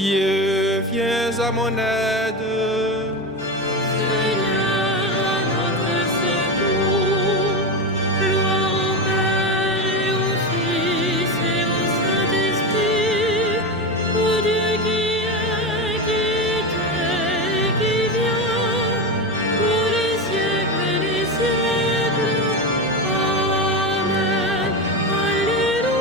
Dieu, viens à mon aide. Seigneur, à notre secours. Gloire au Père et au Fils et au Saint-Esprit, au Dieu qui est, qui était et qui vient, pour les siècles des siècles. Amen. Alléluia.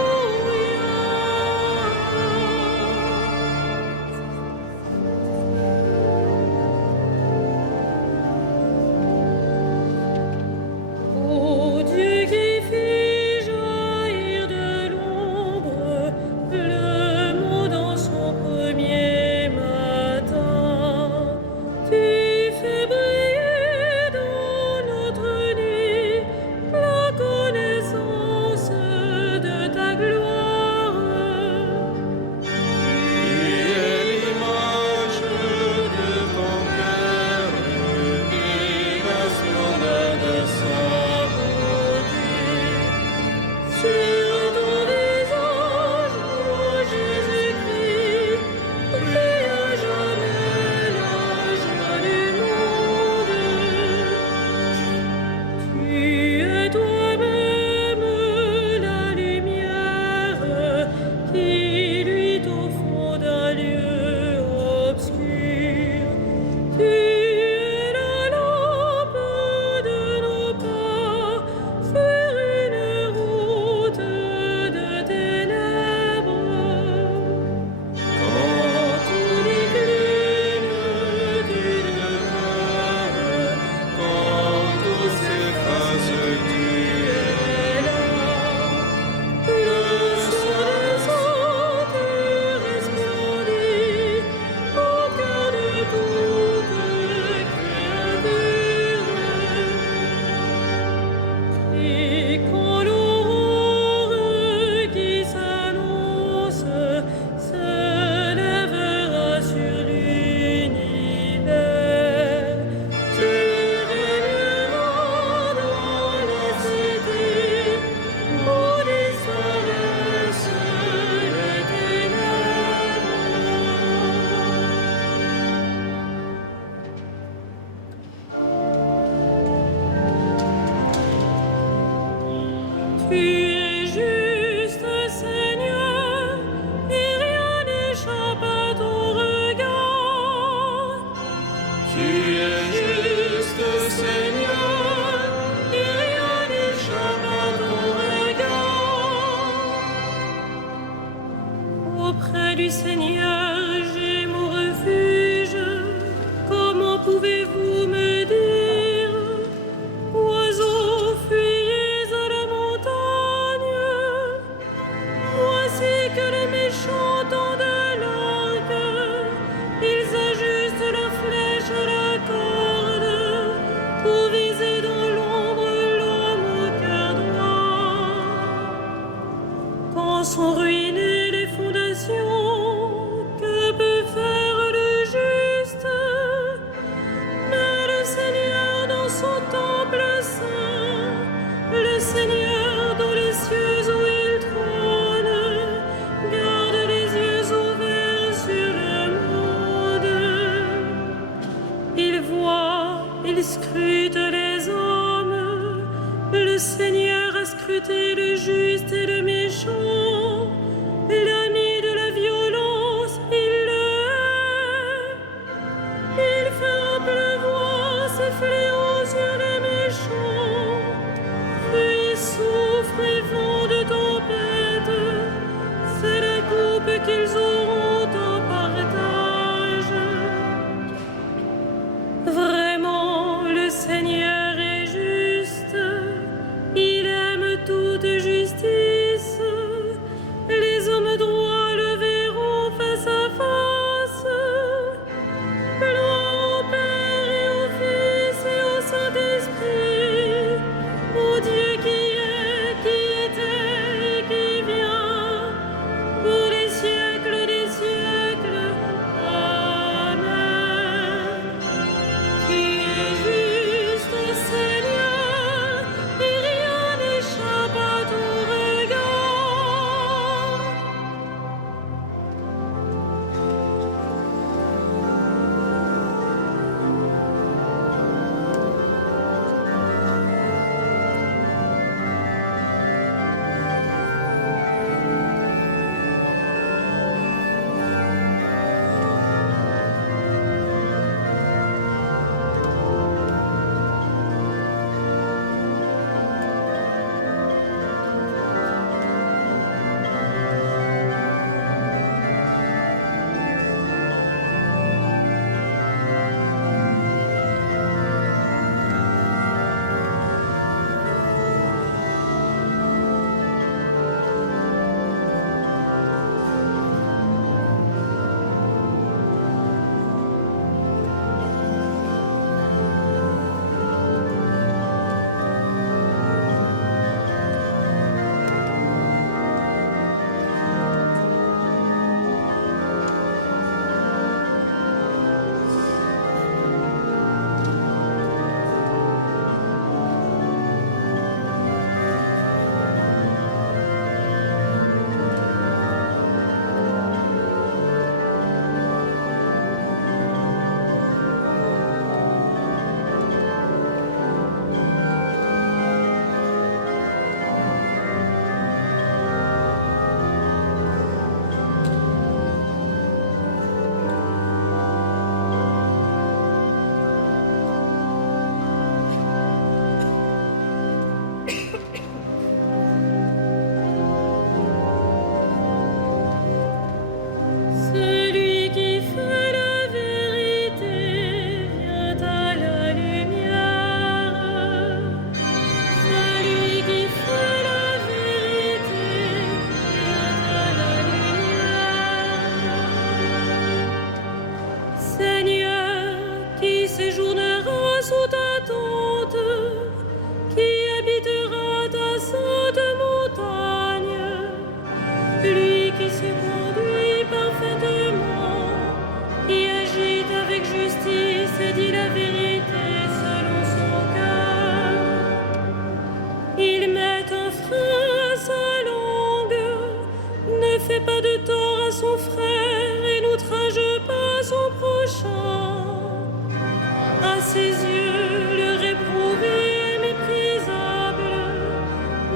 Ô Dieu qui fit jaillir de l'ombre le monde en son premier matin, tu fais briller dans notre nuit la connaissance de ta gloire. Tu es l'image de ton Père et la splendeur de sa beauté. Sur ton visage, ô Jésus-Christ, brille à jamais la joie du monde. Tu es toi-même la lumière qui luit au fond d'un lieu obscur. Tu es la lampe de nos pas sur une route de ténèbres. Quand tout décline, tu demeures. Quand tout s'efface, tu es là. Le soir tu resplendis au cœur de toute créature. Et quand l'aurore qui s'annonce se lèvera sur l'univers, tu régneras dans la cité où disparaissent les ténèbres. Tu es juste, Seigneur, et rien n'échappe à ton regard. Tu es juste, Seigneur, Et rien n'échappe à ton regard. Auprès du Seigneur, j'ai mon refuge. Comment pouvez-vous me dire, oiseaux, fuyez à la montagne? Voici que les méchants tendent l'arc, ils ajustent la flèche à la corde pour viser dans l'ombre l'homme au cœur droit. Quand sont ruinées les fondations, que peut faire le juste? Mais le Seigneur dans son temple saint, le Seigneur dans les cieux où il trône, garde les yeux ouverts sur le monde. Il voit, il scrute les hommes. Le Seigneur a scruté le juste et le méchant. L'ami de la violence, il le hait. Il fera pleuvoir ses fléaux sur les méchants. Puis souffre et vent de tempête, c'est la coupe qu'ils auront en partage. Vraiment, le Seigneur est juste, il aime toute justice. Les hommes droits est un frein à sa langue, ne fait pas de tort à son frère et n'outrage pas son prochain. À ses yeux, le réprouvé est méprisable,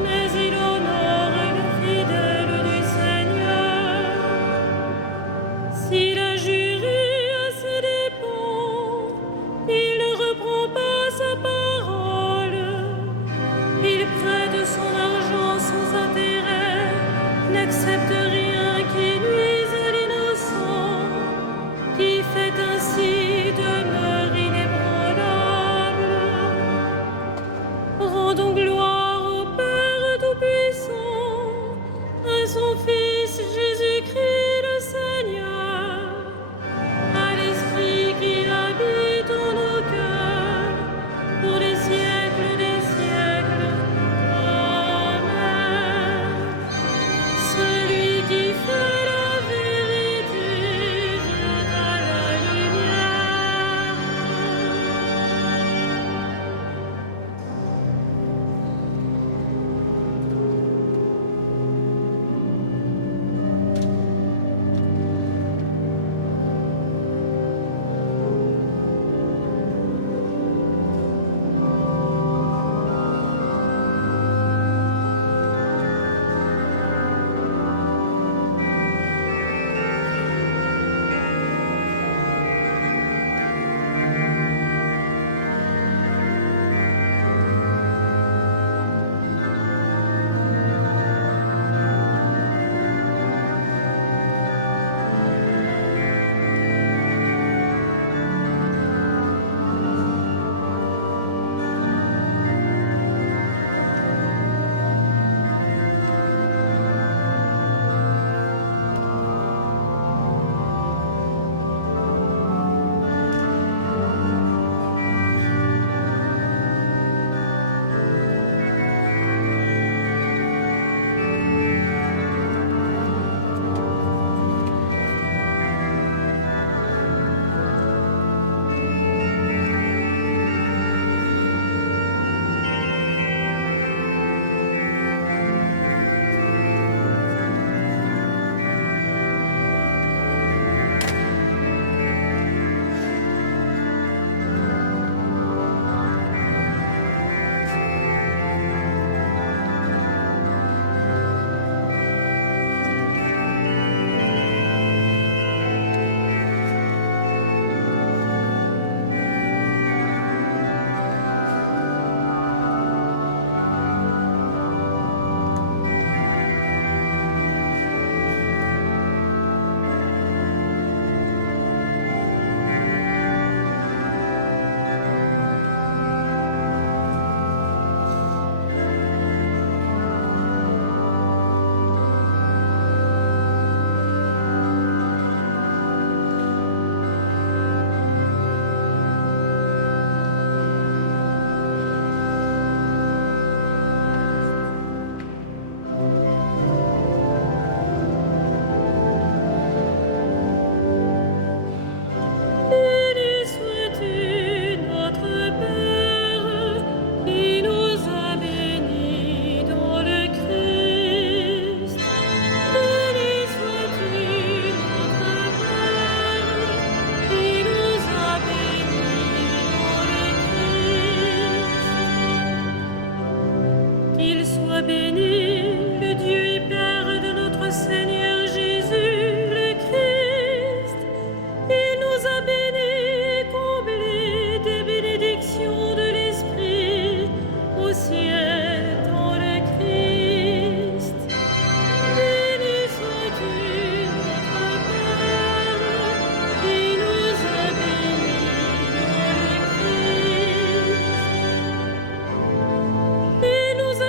mais il honore le fidèle du Seigneur. S'il a juré à ses dépens, il ne reprend pas sa parole. Il prête son argent sans intérêt, n'accepte rien qui nuise à l'innocent, qui fait ainsi demeure inébranlable. Rendons gloire au Père Tout-Puissant, à son Fils Jésus-Christ le Seigneur, à l'Esprit qui habite en nos cœurs, pour les siècles des siècles. Amen. Celui qui fait la vérité vient à la lumière.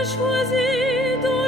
Choisi dans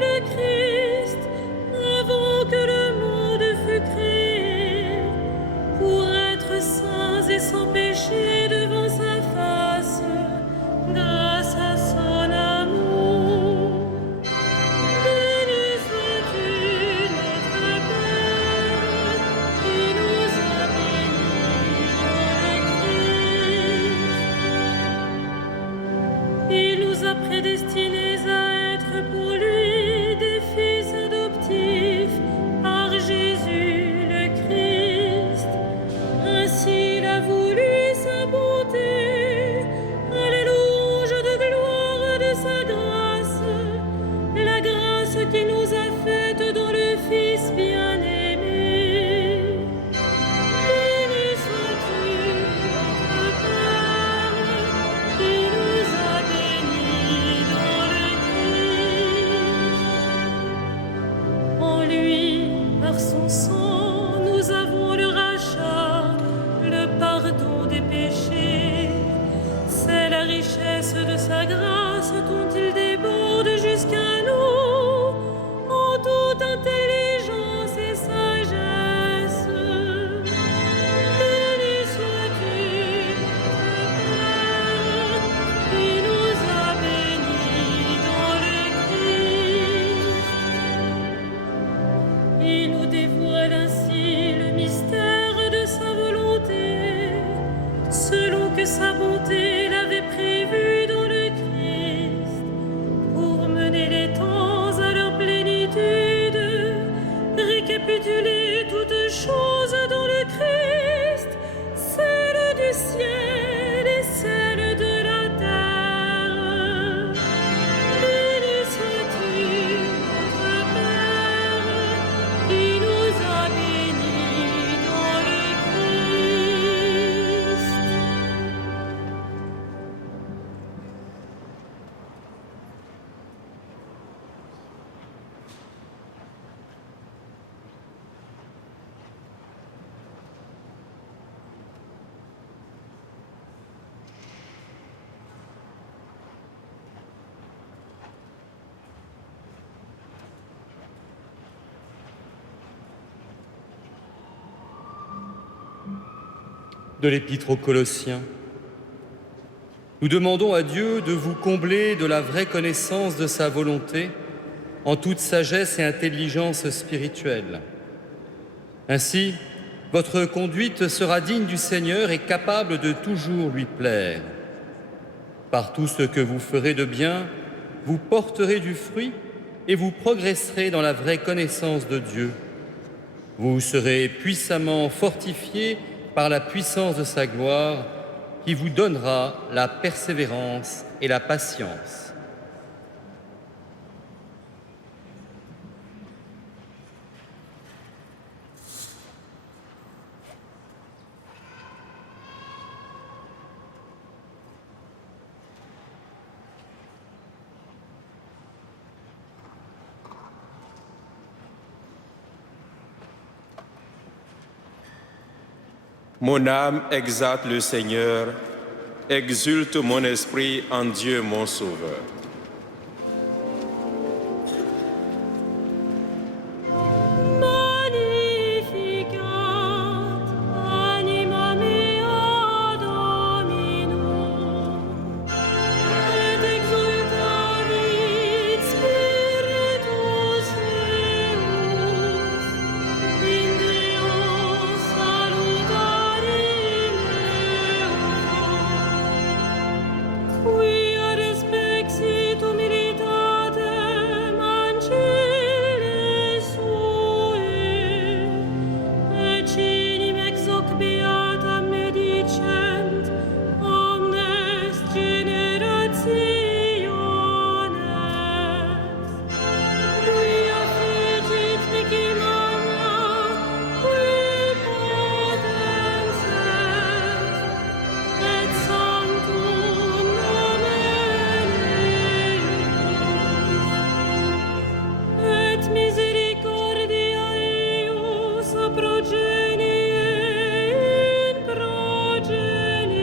de l'Épître aux Colossiens. Nous demandons à Dieu de vous combler de la vraie connaissance de sa volonté en toute sagesse et intelligence spirituelle. Ainsi, votre conduite sera digne du Seigneur et capable de toujours lui plaire. Par tout ce que vous ferez de bien, vous porterez du fruit et vous progresserez dans la vraie connaissance de Dieu. Vous serez puissamment fortifiés par la puissance de sa gloire qui vous donnera la persévérance et la patience. Mon âme exalte le Seigneur, exulte mon esprit en Dieu mon Sauveur. Magnificat anima mea Domino, et exultavit spiritus meus, in Deo salutarim meum. Quia respexit humilitatem ancilles suae, et cinim ex hoc beatam medicent omnes generationes. Quia fecit mihi magna, qui potens est, et sanctum nomen eius. Et misericordia eius a progenie in progenies,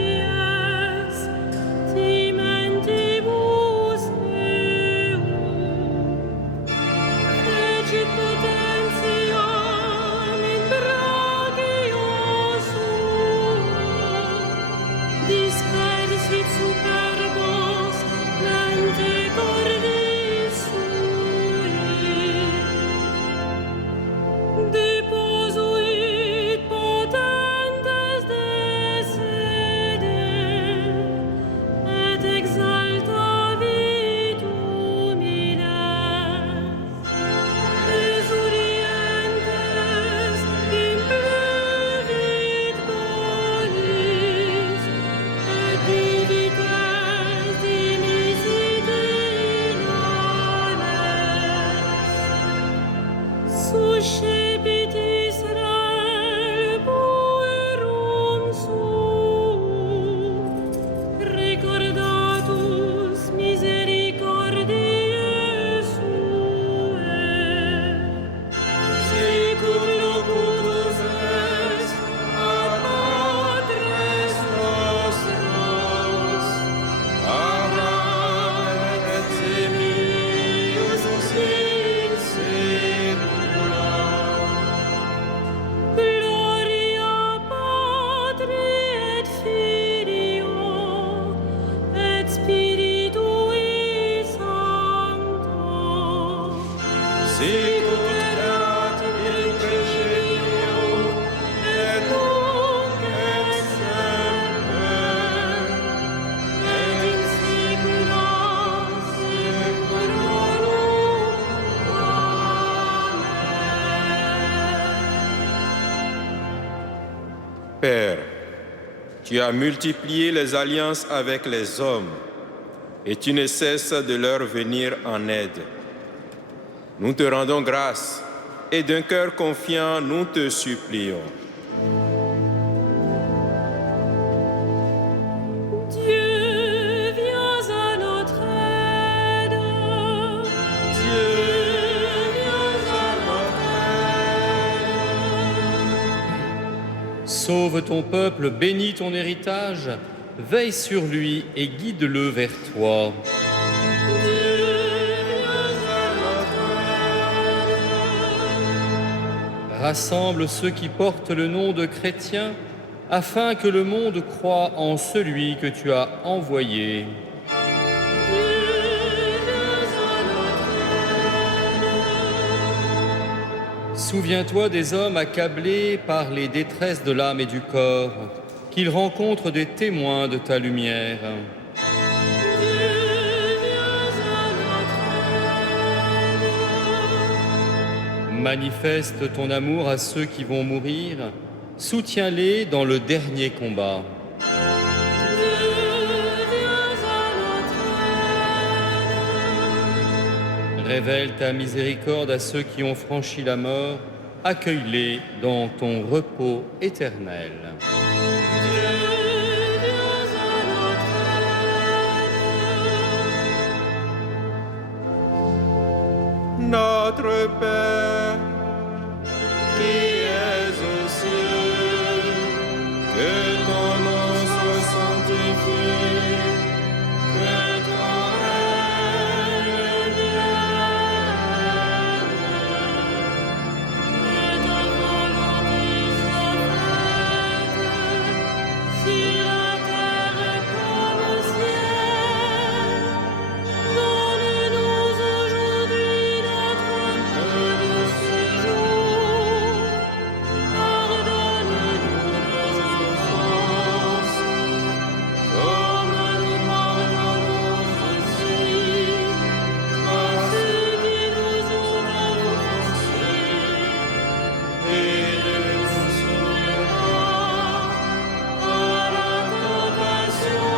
timentibus eum. Fecit potentiam in brachio suo, dispersit superbos lente cordis sui. Deposuit potentes de sede, et exaltavit humiles. Exurientes implevit bonis, et divites dimisit in annes. Suscepit Israel puerum suum, recordatus misericordiae suae. Sicut locutus est ad patres nostros, Abraham et semius in saecula. Gloria Patri et Filio et Spiritui Sancto. Sicut erat in principio, et nunc et semper, Et in saecula saeculorum. Amen. Père, tu as multiplié les alliances avec les hommes et tu ne cesses de leur venir en aide. Nous te rendons grâce et d'un cœur confiant, nous te supplions. Dieu, viens à notre aide. Dieu, Viens à notre aide. Sauve ton peuple, bénis ton héritage, veille sur lui et guide-le vers toi. Dieu, viens à notre aide. Rassemble ceux qui portent le nom de chrétiens afin que le monde croie en celui que tu as envoyé. Souviens-toi des hommes accablés par les détresses de l'âme et du corps, qu'ils rencontrent des témoins de ta lumière. Manifeste ton amour à ceux qui vont mourir, soutiens-les dans le dernier combat. Révèle ta miséricorde à ceux qui ont franchi la mort, accueille-les dans ton repos éternel. Notre Père, qui es aux cieux, que ton nom soit sanctifié, que ton règne vienne, Que ta volonté soit faite sur la terre comme au ciel. Donne-nous aujourd'hui notre pain de ce jour. Pardonne-nous nos offenses, comme nous pardonnons aussi à ceux qui nous ont offensés. Et ne nous soumets pas à la tentation,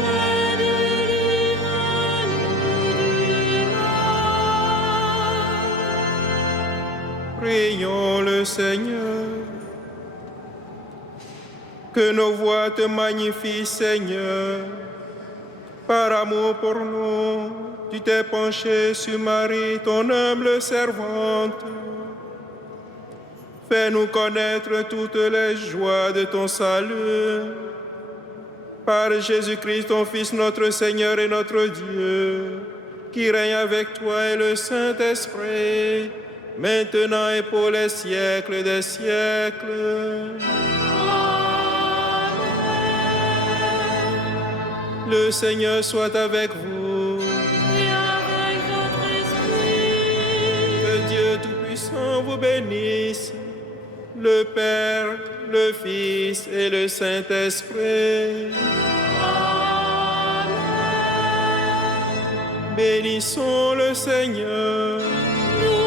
mais délivre-nous du mal. prions le Seigneur. Que nos voix te magnifient, Seigneur. Par amour pour nous, tu t'es penché sur Marie, ton humble servante. Fais-nous connaître toutes les joies de ton salut. Par Jésus-Christ, ton Fils, notre Seigneur et notre Dieu, qui règne avec toi et le Saint-Esprit, maintenant et pour les siècles des siècles. Le Seigneur soit avec vous. Et avec votre esprit, Que Dieu Tout-Puissant vous bénisse, le Père, le Fils et le Saint-Esprit. Amen. Bénissons le Seigneur. Nous